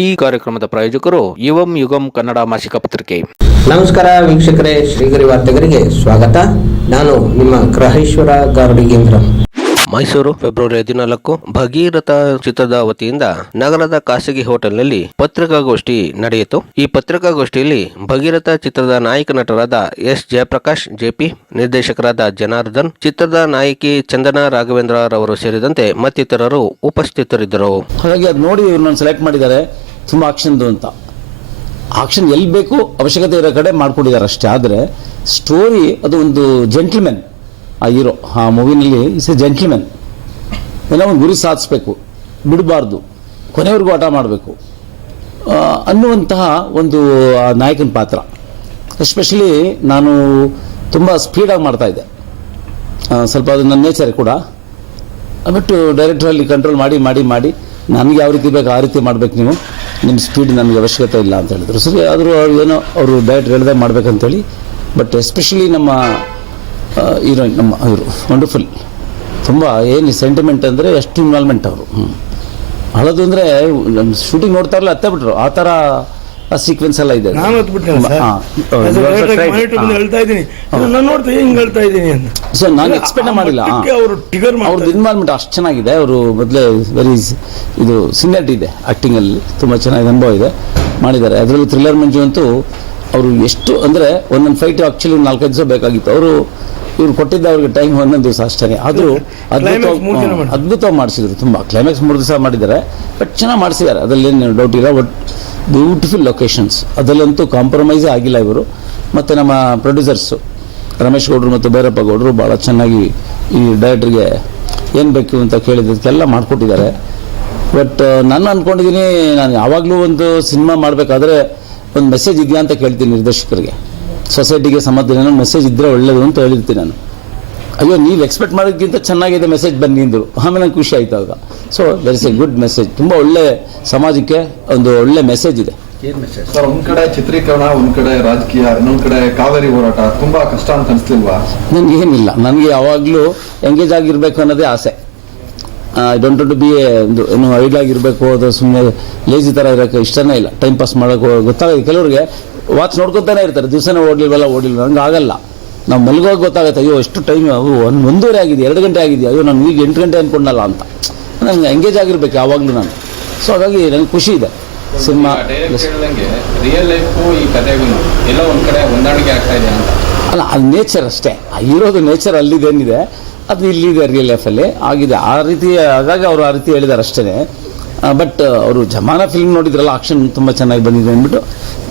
ಈ ಕಾರ್ಯಕ್ರಮದ ಪ್ರಾಯೋಜಕರು ಯುವಂ ಯುಗಂ ಕನ್ನಡ ಮಾಸಿಕ ಪತ್ರಿಕೆ. ನಮಸ್ಕಾರ ವೀಕ್ಷಕರೇ ಶ್ರೀಗರಿ ವಾರ್ತೆಗರಿಗೆ ಸ್ವಾಗತ. ನಾನು ನಿಮ್ಮ ಗ್ರಹೇಶ್ವರ ಗಾರ್ಡಿಗೇಂದ್ರ. ಮೈಸೂರು ಫೆಬ್ರವರಿ ಹದಿನಾಲ್ಕು ಭಗೀರಥ ಚಿತ್ರದ ವತಿಯಿಂದ ನಗರದ ಖಾಸಗಿ ಹೋಟೆಲ್ನಲ್ಲಿ ಪತ್ರಿಕಾಗೋಷ್ಠಿ ನಡೆಯಿತು. ಈ ಪತ್ರಿಕಾಗೋಷ್ಠಿಯಲ್ಲಿ ಭಗೀರಥ ಚಿತ್ರದ ನಾಯಕ ನಟರಾದ ಎಸ್ ಜಯಪ್ರಕಾಶ್ ಜೆಪಿ ನಿರ್ದೇಶಕರಾದ ಜನಾರ್ದನ್ ಚಿತ್ರದ ನಾಯಕಿ ಚಂದನಾ ರಾಘವೇಂದ್ರ ರವರು ಸೇರಿದಂತೆ ಮತ್ತಿತರರು ಉಪಸ್ಥಿತರಿದ್ದರು. ಹಾಗಾಗಿ ಅದು ನೋಡಿ ಇವ್ರನ್ನ ಸೆಲೆಕ್ಟ್ ಮಾಡಿದ್ದಾರೆ. ತುಂಬ ಆಕ್ಷನ್ದು ಅಂತ. ಆಕ್ಷನ್ ಎಲ್ಲಿ ಬೇಕು ಅವಶ್ಯಕತೆ ಇರೋ ಕಡೆ ಮಾಡ್ಕೊಂಡಿದ್ದಾರೆ ಅಷ್ಟೇ. ಆದರೆ ಸ್ಟೋರಿ ಅದು ಒಂದು ಜೆಂಟ್ಲ್ಮೆನ್ ಆ ಹೀರೋ ಆ ಮೂವಿನಲ್ಲಿ ಇಸ್ ಎ ಜೆಂಟ್ಲ್ಮೆನ್. ಏನೋ ಒಂದು ಗುರಿ ಸಾಧಿಸ್ಬೇಕು ಬಿಡಬಾರ್ದು ಕೊನೆವರೆಗೂ ಆಟ ಮಾಡಬೇಕು. ಅನ್ನುವಂತಹ ಒಂದು ಆ ನಾಯಕನ ಪಾತ್ರ. ಎಸ್ಪೆಷಲಿ ನಾನು ತುಂಬ ಸ್ಪೀಡಾಗಿ ಮಾಡ್ತಾ ಇದ್ದೆ. ಆ, ಸ್ವಲ್ಪ ಅದು ನನ್ನ ನೇಚರ್ ಕೂಡ. ಬಟ್ ಡೈರೆಕ್ಟ್ರಲ್ಲಿ ಕಂಟ್ರೋಲ್ ಮಾಡಿ ಮಾಡಿ ಮಾಡಿ. ನನಗೆ ಯಾವ ರೀತಿ ಬೇಕು ಆ ರೀತಿ ಮಾಡ್ಬೇಕು ನೀವು. ನಿಮ್ಮ ಸ್ಪೀಡ್ ನಮಗೆ ಅವಶ್ಯಕತೆ ಇಲ್ಲ ಅಂತ ಹೇಳಿದ್ರು. ಸರಿ ಆದರೂ ಅವ್ರು ಏನೋ ಅವರು ಡೈರೆಕ್ಟ್ ಹೇಳಿದೆ ಮಾಡ್ಬೇಕಂತೇಳಿ ಬಟ್ ಎಸ್ಪೆಷಲಿ ನಮ್ಮ ಹೀರೋಯಿನ್ ನಮ್ಮ ಇವರು ವಂಡರ್ಫುಲ್ ತುಂಬ ಏನು ಸೆಂಟಿಮೆಂಟ್ ಅಂದರೆ ಎಷ್ಟು ಇನ್ವಾಲ್ವ್ಮೆಂಟ್ ಅವರು. ಹಳದು ಅಂದರೆ ಶೂಟಿಂಗ್ ನೋಡ್ತಾರಲ್ಲ ಅತ್ತೆ ಬಿಟ್ರು. ಆ ಥರ ಸೀಕ್ವೆನ್ಸ್ ಎಲ್ಲ ಇದೆ. ನಾನು. ಹೇಳ್ತಾ ಇದ್ದೀನಿ. ನಾನು ನೋಡ್ತಾ ಹಿಂಗ್ ಹೇಳ್ತಾ ಇದ್ದೀನಿ ಅಂತ. ಸೊ ನಾನು ಎಕ್ಸ್ಪೆಕ್ಟ್ ಮಾಡಿಲ್ಲ. ಅವರು ಟಿಗರ್ ಅವ್ರದ್ದು ಇನ್ವಾಲ್ವ್ಮೆಂಟ್ ಅಷ್ಟು ಚೆನ್ನಾಗಿದೆ. ಅವರು ಮೊದಲೇ ವೆರಿ ಇದು ಸಿನಿಯರ್ಟಿ ಇದೆ ಆಕ್ಟಿಂಗ್ ಅಲ್ಲಿ. ತುಂಬಾ ಚೆನ್ನಾಗಿ ಅನುಭವ ಇದೆ. ಮಾಡಿದ್ದಾರೆ. ಅದರಲ್ಲಿ ಥ್ರಿಲ್ಲರ್ ಮಂಜು ಅಂತೂ ಅವರು ಎಷ್ಟು ಅಂದ್ರೆ ಒಂದೊಂದು ಫೈಟ್ ಆಕ್ಚುಲಿ ನಾಲ್ಕೈದು ದಿವಸ ಬೇಕಾಗಿತ್ತು. ಅವರು ಇವ್ರು ಕೊಟ್ಟಿದ್ದ ಅವ್ರಿಗೆ ಟೈಮ್ ಒಂದೊಂದು ದಿವಸ ಅಷ್ಟೇ ಆದರೂ. ಅದ್ಭುತವಾಗಿ ಮಾಡಿಸಿದ್ರು ತುಂಬ. ಕ್ಲೈಮ್ಯಾಕ್ಸ್ ಮೂರು ದಿವಸ ಮಾಡಿದ್ದಾರೆ. ಬಟ್ ಚೆನ್ನಾಗಿ ಮಾಡಿಸಿದ್ದಾರೆ. ಅದರಲ್ಲೇನು ಡೌಟ್ ಇಲ್ಲ. But beautiful locations. ಅದರಲ್ಲಂತೂ ಕಾಂಪ್ರಮೈಸೇ ಆಗಿಲ್ಲ ಇವರು. ಮತ್ತು ನಮ್ಮ ಪ್ರೊಡ್ಯೂಸರ್ಸು ರಮೇಶ್ ಗೌಡರು ಮತ್ತು ಭೈರಪ್ಪ ಗೌಡರು ಭಾಳ ಚೆನ್ನಾಗಿ ಈ ಡೈರೆಕ್ಟ್ರಿಗೆ ಏನು ಬೇಕು ಅಂತ ಕೇಳಿದ್ದಕ್ಕೆಲ್ಲ ಮಾಡಿಕೊಟ್ಟಿದ್ದಾರೆ. ಬಟ್ ನಾನು ಅಂದ್ಕೊಂಡಿದ್ದೀನಿ ನಾನು ಯಾವಾಗಲೂ ಒಂದು ಸಿನಿಮಾ ಮಾಡಬೇಕಾದ್ರೆ ಒಂದು ಮೆಸೇಜ್ ಇದೆಯಾ ಅಂತ ಕೇಳ್ತೀನಿ ನಿರ್ದೇಶಕರಿಗೆ. ಸೊಸೈಟಿಗೆ ಏನೋ ಮೆಸೇಜ್ ಇದ್ದರೆ ಒಳ್ಳೇದು ಅಂತ ಹೇಳಿರ್ತೀನಿ ನಾನು. ಅಯ್ಯೋ, ನೀವು ಎಕ್ಸ್ಪೆಕ್ಟ್ ಮಾಡೋದಕ್ಕಿಂತ ಚೆನ್ನಾಗಿದೆ ಮೆಸೇಜ್ ಬನ್ನಿ ಅಂದರು. ಆಮೇಲೆ ನಂಗೆ ಖುಷಿ ಆಯ್ತು ಆಗ. So there is a good message ತುಂಬ ಒಳ್ಳೆ ಸಮಾಜಕ್ಕೆ ಒಂದು ಒಳ್ಳೆ ಮೆಸೇಜ್ ಇದೆ. ಸರ್ ಒಂದ್ ಕಡೆ ಚಿತ್ರೀಕರಣ ಒಂದ್ ಕಡೆ ರಾಜಕೀಯ ಇನ್ನೊಂದ್ ಕಡೆ ಕಾವೇರಿ ಹೋರಾಟ ತುಂಬಾ ಕಷ್ಟ ಅಂತ ಅನ್ಸ್ತಿಲ್ವಾ? ನನಗೆ ಏನಿಲ್ಲ. ನನಗೆ ಯಾವಾಗಲೂ ಎಂಗೇಜ್ ಆಗಿರ್ಬೇಕು ಅನ್ನೋದೇ ಆಸೆ. ಐ ಡೋಂಟ್ ಟು ಬಿ ಒಂದು ಏನು ಐಡಿಯಾ ಆಗಿರಬೇಕು ಅಥವಾ ಸುಮ್ಮನೆ ಲೇಜಿ ಥರ ಇರೋಕ್ಕೆ ಇಷ್ಟನೇ ಇಲ್ಲ. ಟೈಮ್ ಪಾಸ್ ಮಾಡೋಕೆ ಗೊತ್ತಾಗುತ್ತೆ ಕೆಲವರಿಗೆ ವಾಚ್ ನೋಡ್ಕೊತಾನೆ ಇರ್ತಾರೆ. ದಿವಸನೇ ಓಡ್ಲಿಲ್ವಲ್ಲ ಓಡಿಲ್ವ ನಂಗೆ ಆಗಲ್ಲ. ನಾವು ಮಲ್ಗೋಗಿ ಗೊತ್ತಾಗುತ್ತೆ ಅಯ್ಯೋ ಎಷ್ಟು ಟೈಮ್ ಒಂದು ಒಂದೂವರೆ ಆಗಿದೆ ಎರಡು ಗಂಟೆ ಆಗಿದೆ ಅಯ್ಯೋ ನಾನು ಈಗ ಎಂಟು ಗಂಟೆ ಅಂದ್ಕೊಂಡಲ್ಲ ಅಂತ. ನನಗೆ ಎಂಗೇಜ್ ಆಗಿರ್ಬೇಕು ಯಾವಾಗಲೂ ನಾನು. ಸೊ ಹಾಗಾಗಿ ನನಗೆ ಖುಷಿ ಇದೆ. ಸಿನಿಮಾ ರಿಯಲ್ ಲೈಫು ಈ ಕಥೆಗೂ ಎಲ್ಲ ಒಂದು ಕಡೆ ಹೊಂದಾಣಿಕೆ ಆಗ್ತಾ ಇದೆ ಅಂತ. ಅಲ್ಲ ಅದು ನೇಚರ್ ಅಷ್ಟೇ. ಆ ಇರೋದು ನೇಚರ್ ಅಲ್ಲಿದೇನಿದೆ ಅದು ಇಲ್ಲಿದೆ ರಿಯಲ್ ಲೈಫಲ್ಲಿ ಆಗಿದೆ. ಆ ರೀತಿ ಹಾಗಾಗಿ ಅವರು ಆ ರೀತಿ ಹೇಳಿದ್ದಾರೆ ಅಷ್ಟೇ ಬಟ್ ಅವರು ಜಮಾನ ಫಿಲ್ಮ್ ನೋಡಿದ್ರಲ್ಲ ಆಕ್ಷನ್ ತುಂಬ ಚೆನ್ನಾಗಿ ಬಂದಿದೆ ಅಂದ್ಬಿಟ್ಟು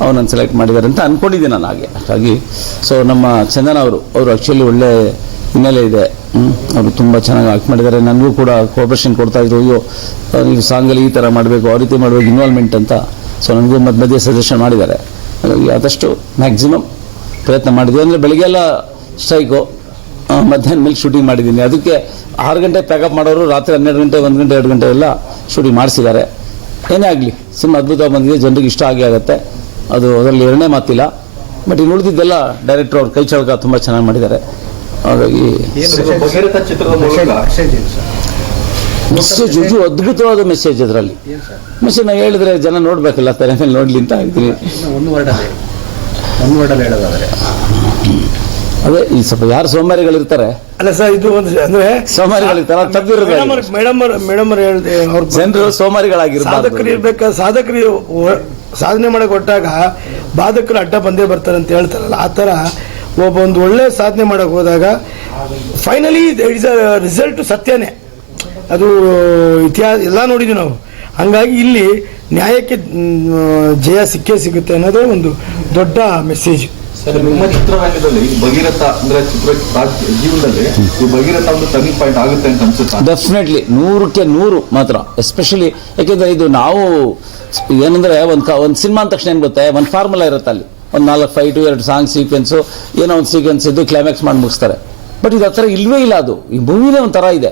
ಅವನನ್ನು ಸೆಲೆಕ್ಟ್ ಮಾಡಿದ್ದಾರೆ ಅಂತ ಅಂದ್ಕೊಂಡಿದ್ದೆ ನಾನು ಹಾಗೆ. ಹಾಗಾಗಿ ಸೊ ನಮ್ಮ ಚಂದನ ಅವರು ಅವರು ಆ್ಯಕ್ಚುಲಿ ಒಳ್ಳೆ ಹಿನ್ನೆಲೆ ಇದೆ. ಅವರು ತುಂಬ ಚೆನ್ನಾಗಿ ಆಕ್ಟ್ ಮಾಡಿದ್ದಾರೆ. ನನಗೂ ಕೂಡ ಕೋಪರೇಷನ್ ಕೊಡ್ತಾ ಇದ್ರು. ಅಯ್ಯೋ, ನೀವು ಸಾಂಗಲ್ಲಿ ಈ ಥರ ಮಾಡಬೇಕು, ಆ ರೀತಿ ಮಾಡಬೇಕು ಇನ್ವಾಲ್ವ್ಮೆಂಟ್ ಅಂತ. ಸೊ ನನಗೂ ಮಧ್ಯ ಮಧ್ಯೆ ಸಜೆಷನ್ ಮಾಡಿದ್ದಾರೆ. ಹಾಗಾಗಿ ಆದಷ್ಟು ಮ್ಯಾಕ್ಸಿಮಮ್ ಪ್ರಯತ್ನ ಮಾಡಿದ್ವಿ. ಅಂದರೆ ಬೆಳಗ್ಗೆಲ್ಲ ಸ್ಟ್ರೈಕು ಮಧ್ಯಾಹ್ನ ಮೇಲೆ ಶೂಟಿಂಗ್ ಮಾಡಿದ್ದೀನಿ. ಅದಕ್ಕೆ ಆರು ಗಂಟೆ ಪ್ಯಾಕಪ್ ಮಾಡೋರು ರಾತ್ರಿ ಹನ್ನೆರಡು ಗಂಟೆ, ಒಂದು ಗಂಟೆ, ಎರಡು ಗಂಟೆ ಎಲ್ಲ ಶೂಟಿಂಗ್ ಮಾಡಿಸಿದ್ದಾರೆ. ಏನೇ ಆಗಲಿ ಸಿನಿಮಾ ಅದ್ಭುತವಾಗಿ ಬಂದಿದೆ. ಜನರಿಗೆ ಇಷ್ಟ ಆಗೇ ಆಗುತ್ತೆ. ಅದು ಅದರಲ್ಲಿ ಎರಡನೇ ಮಾತಿಲ್ಲ. ಬಟ್ ಇನ್ನು ಉಳಿದಿದ್ದೆಲ್ಲ ಡೈರೆಕ್ಟರ್ ಅವ್ರ ಕೈ ಚಳಕ ತುಂಬ ಚೆನ್ನಾಗಿ ಮಾಡಿದ್ದಾರೆ. ಹಾಗಾಗಿ ಮೆಸೇಜ್ ಇದು ಅದ್ಭುತವಾದ ಮೆಸೇಜ್ ಅದರಲ್ಲಿ ಮೆಸೇಜ್ ನಾವು ಹೇಳಿದ್ರೆ ಜನ ನೋಡ್ಬೇಕಲ್ಲ ತಲೆ ಮೇಲೆ ನೋಡ್ಲಿ ಅಂತ ಆಗ್ತೀನಿ ಅದೇ ಈ ಸ್ವಲ್ಪ ಯಾರು ಸೋಮಾರಿಗಳಿರ್ತಾರೆ? ಅಲ್ಲ ಸರ್ ಇದು ಒಂದು ಅಂದ್ರೆ ಸೋಮಾರಿಗಳು ಇರ್ತಾರೆ ತಪ್ಪಿರೋದು ಮೇಡಮ್ ಮೇಡಮ್ ಹೇಳ್ದೆ ಅವ್ರ ಜನರು ಸೋಮಾರಿಗಳಾಗಿರ್ತಾರೆ ಸಾಧಕರು ಇರ್ಬೇಕಾ ಸಾಧಕರು ಸಾಧನೆ ಮಾಡಕ್ಕೆ ಕೊಟ್ಟಾಗ ಬಾಧಕರು ಅಡ್ಡ ಬಂದೇ ಬರ್ತಾರೆ ಅಂತ ಹೇಳ್ತಾರಲ್ಲ ಆ ಥರ ಒಬ್ಬ ಒಂದು ಒಳ್ಳೆ ಸಾಧನೆ ಮಾಡಕ್ ಹೋದಾಗ ಫೈನಲಿ ಇಟ್ಸ್ ಅ ರಿಸಲ್ಟ್ ಸತ್ಯನೇ. ಅದು ಇತಿಹಾಸ ಎಲ್ಲ ನೋಡಿದ್ವಿ ನಾವು. ಹಂಗಾಗಿ ಇಲ್ಲಿ ನ್ಯಾಯಕ್ಕೆ ಜಯ ಸಿಕ್ಕೇ ಸಿಗುತ್ತೆ ಅನ್ನೋದೇ ಒಂದು ದೊಡ್ಡ ಮೆಸೇಜ್ ಸರ್ ನಿಮ್ಮ ಚಿತ್ರರಂಗದಲ್ಲಿ ಈ ಭಗೀರಥ ಅಂದ್ರೆ ಚಿತ್ರ ಜೀವನದಲ್ಲಿ ಈ ಭಗೀರಥ ಒಂದು ಟರ್ನಿಂಗ್ ಪಾಯಿಂಟ್ ಆಗುತ್ತೆ ಅಂತ ಅನ್ಸುತ್ತೆ? ಡೆಫಿನೆಟ್ಲಿ ನೂರಕ್ಕೆ ನೂರು ಮಾತ್ರ. ಎಸ್ಪೆಷಲಿ ಯಾಕೆಂದ್ರೆ ಇದು ನಾವು ಏನಂದ್ರೆ ಒಂದು ಒಂದು ಸಿನಿಮಾ ಅಂದ ತಕ್ಷಣ ಏನು ಗೊತ್ತೆ? ಒಂದು ಫಾರ್ಮುಲಾ ಇರುತ್ತೆ ಅಲ್ಲಿ ಒಂದು ನಾಲ್ಕು ಫೈಟು ಎರಡು ಸಾಂಗ್ ಸೀಕ್ವೆನ್ಸು ಏನೋ ಒಂದು ಸೀಕ್ವೆನ್ಸ್ ಇದ್ದು ಕ್ಲೈಮ್ಯಾಕ್ಸ್ ಮಾಡಿ ಮುಗಿಸ್ತಾರೆ. ಬಟ್ ಇದು ಆ ಥರ ಇಲ್ಲವೇ ಇಲ್ಲ ಅದು. ಈ ಮೂವಿನೇ ಒಂಥರ ಇದೆ.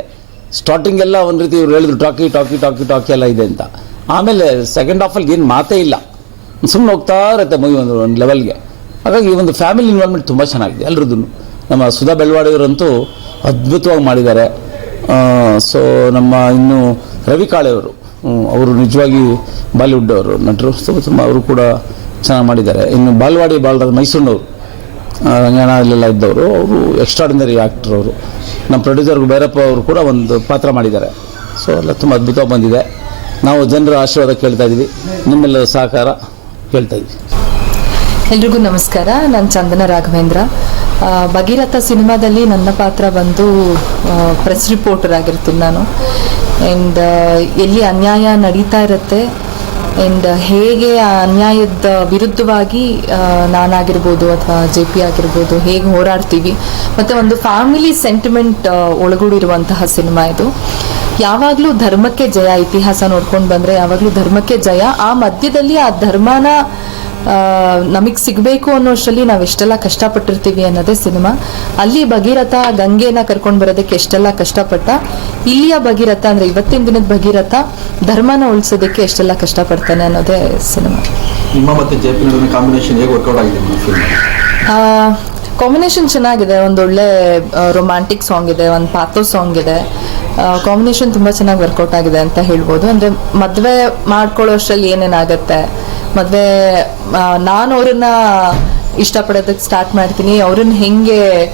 ಸ್ಟಾರ್ಟಿಂಗ್ ಎಲ್ಲ ಒಂದು ರೀತಿ ಇವ್ರು ಹೇಳಿದ್ರು ಟಾಕಿ ಟಾಕಿ ಟಾಕಿ ಟಾಕಿ ಎಲ್ಲ ಇದೆ ಅಂತ. ಆಮೇಲೆ ಸೆಕೆಂಡ್ ಹಾಫಲ್ಲಿ ಏನು ಮಾತೇ ಇಲ್ಲ. ಸುಮ್ಮನೆ ಹೋಗ್ತಾ ಇರುತ್ತೆ ಮೂವಿ ಒಂದು ಒಂದು ಲೆವೆಲ್ಗೆ ಹಾಗಾಗಿ ಈ ಒಂದು ಫ್ಯಾಮಿಲಿ ಇನ್ವಾಲ್ವ್ಮೆಂಟ್ ತುಂಬ ಚೆನ್ನಾಗಿದೆ ಎಲ್ರದ್ದು ನಮ್ಮ ಸುಧಾ ಬೆಳವಾಡಿಯವರಂತೂ ಅದ್ಭುತವಾಗಿ ಮಾಡಿದ್ದಾರೆ. ಸೊ ನಮ್ಮ ಇನ್ನು ರವಿ ಕಾಳೆಯವರು ಅವರು ನಿಜವಾಗಿ ಬಾಲಿವುಡ್ ಅವರು, ನಟರು ತುಂಬ ತುಂಬ ಅವರು ಕೂಡ ಚೆನ್ನಾಗಿ ಮಾಡಿದ್ದಾರೆ. ಇನ್ನು ಬಾಲ್ವಾಡಿ ಬಾಲರಾಜ್ ಮೈಸೂರಿನವರು ರಂಗಾಯಣದಲ್ಲೆಲ್ಲ ಇದ್ದವರು, ಅವರು ಎಕ್ಸ್ಟ್ರಾಡಿನರಿ ಆ್ಯಕ್ಟರ್ ಅವರು. ನಮ್ಮ ಪ್ರೊಡ್ಯೂಸರ್ ಭೈರಪ್ಪ ಅವರು ಕೂಡ ಒಂದು ಪಾತ್ರ ಮಾಡಿದ್ದಾರೆ. ಸೊ ಎಲ್ಲ ತುಂಬ ಅದ್ಭುತವಾಗಿ ಬಂದಿದೆ. ನಾವು ಜನರ ಆಶೀರ್ವಾದ ಕೇಳ್ತಾ ಇದ್ದೀವಿ. ನಿಮ್ಮೆಲ್ಲ ಸಹಕಾರ ಕೇಳ್ತಾ ಇದ್ವಿ ಎಲ್ರಿಗೂ ನಮಸ್ಕಾರ. ನಾನು ಚಂದನ ರಾಘವೇಂದ್ರ. ಭಗೀರಥ ಸಿನಿಮಾದಲ್ಲಿ ನನ್ನ ಪಾತ್ರ ಬಂದು ಪ್ರೆಸ್ ರಿಪೋರ್ಟರ್ ಆಗಿರ್ತೀನಿ ನಾನು. ಆ್ಯಂಡ್ ಎಲ್ಲಿ ಅನ್ಯಾಯ ನಡೀತಾ ಇರುತ್ತೆ ಆ್ಯಂಡ್ ಹೇಗೆ ಆ ಅನ್ಯಾಯದ ವಿರುದ್ಧವಾಗಿ ನಾನಾಗಿರ್ಬೋದು ಅಥವಾ ಜೆ ಪಿ ಆಗಿರ್ಬೋದು ಹೇಗೆ ಹೋರಾಡ್ತೀವಿ. ಮತ್ತು ಒಂದು ಫ್ಯಾಮಿಲಿ ಸೆಂಟಿಮೆಂಟ್ ಒಳಗೂಡಿರುವಂತಹ ಸಿನಿಮಾ ಇದು. ಯಾವಾಗಲೂ ಧರ್ಮಕ್ಕೆ ಜಯ, ಇತಿಹಾಸ ನೋಡ್ಕೊಂಡು ಬಂದರೆ ಯಾವಾಗಲೂ ಧರ್ಮಕ್ಕೆ ಜಯ. ಆ ಮಧ್ಯದಲ್ಲಿ ಆ ಧರ್ಮನ ನಮಗೆ ಸಿಗಬೇಕು ಅನ್ನೋಷ್ಟರಲ್ಲಿ ನಾವು ಎಷ್ಟೆಲ್ಲ ಕಷ್ಟಪಟ್ಟಿರ್ತೀವಿ ಅನ್ನೋದೇ ಸಿನಿಮಾ. ಅಲ್ಲಿ ಭಗೀರಥ ಗಂಗೆನ ಕರ್ಕೊಂಡು ಬರೋದಕ್ಕೆ ಎಷ್ಟೆಲ್ಲ ಕಷ್ಟಪಟ್ಟ ಇಲ್ಲಿಯ ಭಗೀರಥ ಅಂದ್ರೆ ಇವತ್ತಿನ ದಿನದ ಭಗೀರಥ ಧರ್ಮನ ಉಳಿಸೋದಕ್ಕೆ ಎಷ್ಟೆಲ್ಲ ಕಷ್ಟಪಡ್ತಾನೆ ಅನ್ನೋದೇ ಸಿನಿಮಾ. ನಿಮ್ಮ ಮತ್ತೆ ನಡುವಿನ ಕಾಂಬಿನೇಷನ್ ಹೇಗೆ ವರ್ಕೌಟ್ ಆಗಿದೆ ಕಾಂಬಿನೇಷನ್ ಚೆನ್ನಾಗಿದೆ. ಒಂದೊಳ್ಳೆ ರೊಮ್ಯಾಂಟಿಕ್ ಸಾಂಗ್ ಇದೆ ಒಂದು ಪಾತೋ ಸಾಂಗ್ ಇದೆ. ಕಾಂಬಿನೇಷನ್ ತುಂಬ ಚೆನ್ನಾಗಿ ವರ್ಕೌಟ್ ಆಗಿದೆ ಅಂತ ಹೇಳ್ಬೋದು. ಅಂದರೆ ಮದುವೆ ಮಾಡ್ಕೊಳ್ಳೋ ಅಷ್ಟರಲ್ಲಿ ಏನೇನಾಗತ್ತೆ ಮದುವೆ ನಾನು ಅವ್ರನ್ನ ಇಷ್ಟಪಡೋದಕ್ಕೆ ಸ್ಟಾರ್ಟ್ ಮಾಡ್ತೀನಿ. ಅವ್ರನ್ನ ಹೆಂಗೆ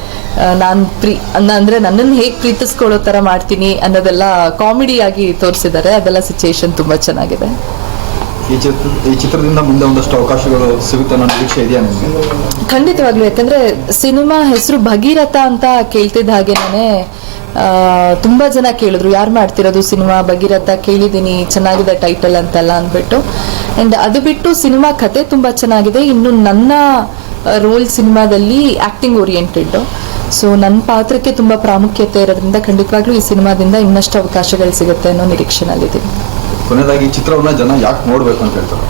ನಾನು ಪ್ರೀ ಅನ್ನ- ಅಂದ್ರೆ ನನ್ನನ್ನು ಹೇಗೆ ಪ್ರೀತಿಸ್ಕೊಳ್ಳೋ ಥರ ಮಾಡ್ತೀನಿ ಅನ್ನೋದೆಲ್ಲ ಕಾಮಿಡಿಯಾಗಿ ತೋರಿಸಿದ್ದಾರೆ. ಅದೆಲ್ಲ ಸಿಚುಯೇಷನ್ ತುಂಬ ಚೆನ್ನಾಗಿದೆ. ಈ ಚಿತ್ರ ಈ ಚಿತ್ರದಿಂದ ಮುಂದೆ ಒಂದಷ್ಟು ಅವಕಾಶಗಳು ಸಿಗುತ್ತೆ ಅನ್ನೋ ನಿರೀಕ್ಷೆ ಇದೆಯಾ ನಿಮಗೆ? ಖಂಡಿತವಾಗ್ಲೂ. ಯಾಕಂದ್ರೆ ಸಿನಿಮಾ ಹೆಸರು ಭಗೀರಥ ಅಂತ ಕೇಳ್ತಿದ್ದ ಹಾಗೇನೆ ತುಂಬಾ ಜನ ಕೇಳಿದ್ರು. ಯಾರು ಮಾಡ್ತಿರೋದು ಸಿನಿಮಾ? ಭಗೀರಥ ಕೇಳಿದ್ದೀನಿ ಚೆನ್ನಾಗಿದೆ ಟೈಟಲ್ ಅಂತೆಲ್ಲ ಅಂದ್ಬಿಟ್ಟು. ಅಂಡ್ ಅದು ಬಿಟ್ಟು ಸಿನಿಮಾ ಕತೆ ತುಂಬಾ ಚೆನ್ನಾಗಿದೆ. ಇನ್ನು ನನ್ನ ರೋಲ್ ಸಿನಿಮಾದಲ್ಲಿ ಆಕ್ಟಿಂಗ್ ಓರಿಯೆಂಟೆಡ್ ಸೊ ನನ್ನ ಪಾತ್ರಕ್ಕೆ ತುಂಬಾ ಪ್ರಾಮುಖ್ಯತೆ ಇರೋದ್ರಿಂದ ಖಂಡಿತವಾಗ್ಲೂ ಈ ಸಿನಿಮಾದಿಂದ ಇನ್ನಷ್ಟು ಅವಕಾಶಗಳು ಸಿಗುತ್ತೆ ಅನ್ನೋ ನಿರೀಕ್ಷೆನಲ್ಲಿದ್ದೀನಿ. ಕೊನೆಯದಾಗಿ ಚಿತ್ರವನ್ನ ಜನ ಯಾಕೆ ನೋಡ್ಬೇಕು ಅಂತ ಹೇಳ್ತಾರೆ?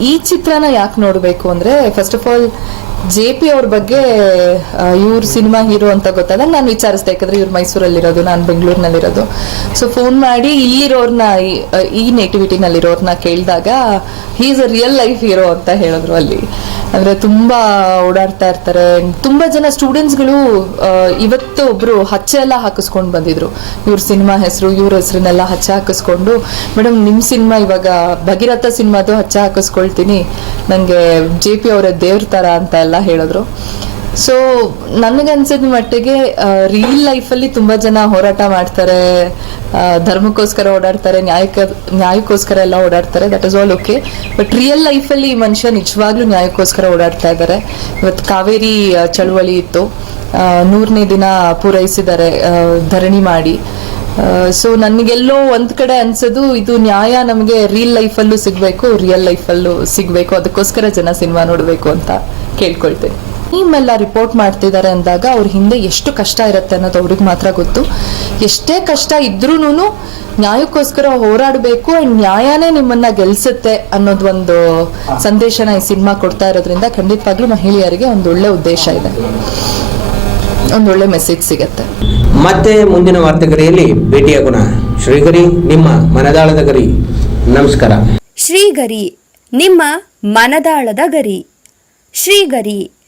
ಈ ಚಿತ್ರನ ಯಾಕೆ ನೋಡಬೇಕು ಅಂದ್ರೆ first of all J P ಅವ್ರ ಬಗ್ಗೆ ಇವ್ರ ಸಿನಿಮಾ ಹೀರೋ ಅಂತ ಗೊತ್ತಲ್ಲ, ನಾನು ವಿಚಾರಿಸ್ದೆ. ಯಾಕಂದ್ರೆ ಇವ್ರು ಮೈಸೂರಲ್ಲಿರೋದು, ನಾನು ಬೆಂಗಳೂರಿನಲ್ಲಿರೋದು. ಸೊ ಫೋನ್ ಮಾಡಿ ಇಲ್ಲಿರೋರ್ನ, ಈ- ನೇಟಿವಿಟಿನಲ್ಲಿರೋರ್ನ ಕೇಳಿದಾಗ he is a real life hero ಅಂತ ಹೇಳಿದ್ರು ಅಲ್ಲಿ. ಅಂದ್ರೆ ತುಂಬಾ ಓಡಾಡ್ತಾ ಇರ್ತಾರೆ. ತುಂಬಾ ಜನ ಸ್ಟೂಡೆಂಟ್ಸ್ಗಳು ಇವತ್ತು ಒಬ್ರು ಹಚ್ಚೆ ಎಲ್ಲ ಹಾಕಿಸ್ಕೊಂಡು ಬಂದಿದ್ರು. ಇವ್ರ ಸಿನಿಮಾ ಹೆಸರು, ಇವ್ರ ಹೆಸರನ್ನೆಲ್ಲ ಹಚ್ಚೆ ಹಾಕಿಸ್ಕೊಂಡು, ಮೇಡಮ್ ನಿಮ್ಮ ಸಿನಿಮಾ ಇವಾಗ ಭಗೀರಥ ಸಿನಿಮಾದು ಹಚ್ಚೆ ಹಾಕಿಸ್ಕೊಳ್ತೀನಿ. ನನಗೆ ಜೆ ಪಿ ಅವರ ದೇವ್ರ ಥರ ಅಂತ ಎಲ್ಲ ಹೇಳಿದ್ರು. ಸೊ ನನಗನ್ಸಿದ ಮಟ್ಟಿಗೆ ರಿಯಲ್ ಲೈಫಲ್ಲಿ ತುಂಬ ಜನ ಹೋರಾಟ ಮಾಡ್ತಾರೆ. ಧರ್ಮಕ್ಕೋಸ್ಕರ ಓಡಾಡ್ತಾರೆ ನ್ಯಾಯಕ್ಕೆ ನ್ಯಾಯಕ್ಕೋಸ್ಕರ ಎಲ್ಲ ಓಡಾಡ್ತಾರೆ. That is all okay but real ಲೈಫಲ್ಲಿ ಮನುಷ್ಯ ನಿಜವಾಗ್ಲೂ ನ್ಯಾಯಕ್ಕೋಸ್ಕರ ಓಡಾಡ್ತಾ ಇದ್ದಾರೆ ಇವತ್ತು ಕಾವೇರಿ ಚಳುವಳಿ ಇತ್ತು. ನೂರನೇ ದಿನ ಪೂರೈಸಿದ್ದಾರೆ ಧರಣಿ ಮಾಡಿ. ಸೊ ನನಗೆಲ್ಲೋ ಒಂದು ಕಡೆ ಅನ್ಸೋದು, ಇದು ನ್ಯಾಯ ನಮಗೆ ರಿಯಲ್ ಲೈಫಲ್ಲೂ ಸಿಗಬೇಕು ರಿಯಲ್ ಲೈಫಲ್ಲೂ ಸಿಗಬೇಕು. ಅದಕ್ಕೋಸ್ಕರ ಜನ ಸಿನಿಮಾ ನೋಡಬೇಕು ಅಂತ ಕೇಳ್ಕೊಳ್ತೀನಿ. ನಿಮ್ಮೆಲ್ಲ ರಿಪೋರ್ಟ್ ಮಾಡ್ತಿದ್ದಾರೆ ಅಂದಾಗ ಅವ್ರ ಹಿಂದೆ ಎಷ್ಟು ಕಷ್ಟ ಇರುತ್ತೆ ಅನ್ನೋದು ಅವ್ರಿಗೆ ಮಾತ್ರ ಗೊತ್ತು. ಎಷ್ಟೇ ಕಷ್ಟ ಇದ್ರೂನು ನ್ಯಾಯಕ್ಕೋಸ್ಕರ ಹೋರಾಡಬೇಕು ಅಂಡ್ ನ್ಯಾಯನೇ ನಿಮ್ಮನ್ನ ಗೆಲ್ಸುತ್ತೆ ಅನ್ನೋದು ಒಂದು ಸಂದೇಶನ ಈ ಸಿನಿಮಾ ಕೊಡ್ತಾ ಇರೋದ್ರಿಂದ ಖಂಡಿತವಾಗ್ಲೂ ಮಹಿಳೆಯರಿಗೆ ಒಂದು ಒಳ್ಳೆ ಉದ್ದೇಶ ಇದೆ. ಒಂದೊಳ್ಳೆ ಮೆಸೇಜ್ ಸಿಗತ್ತೆ. ಮತ್ತೆ ಮುಂದಿನ ವಾರ್ತೆಗರಿಯಲ್ಲಿ ಭೇಟಿಯಾಗೋಣ ಶ್ರೀಗರಿ ನಿಮ್ಮ ಮನದಾಳದ ಗರಿ. ನಮಸ್ಕಾರ. ಶ್ರೀಗರಿ ನಿಮ್ಮ ಮನದಾಳದ ಗರಿ. ಶ್ರೀಗರಿ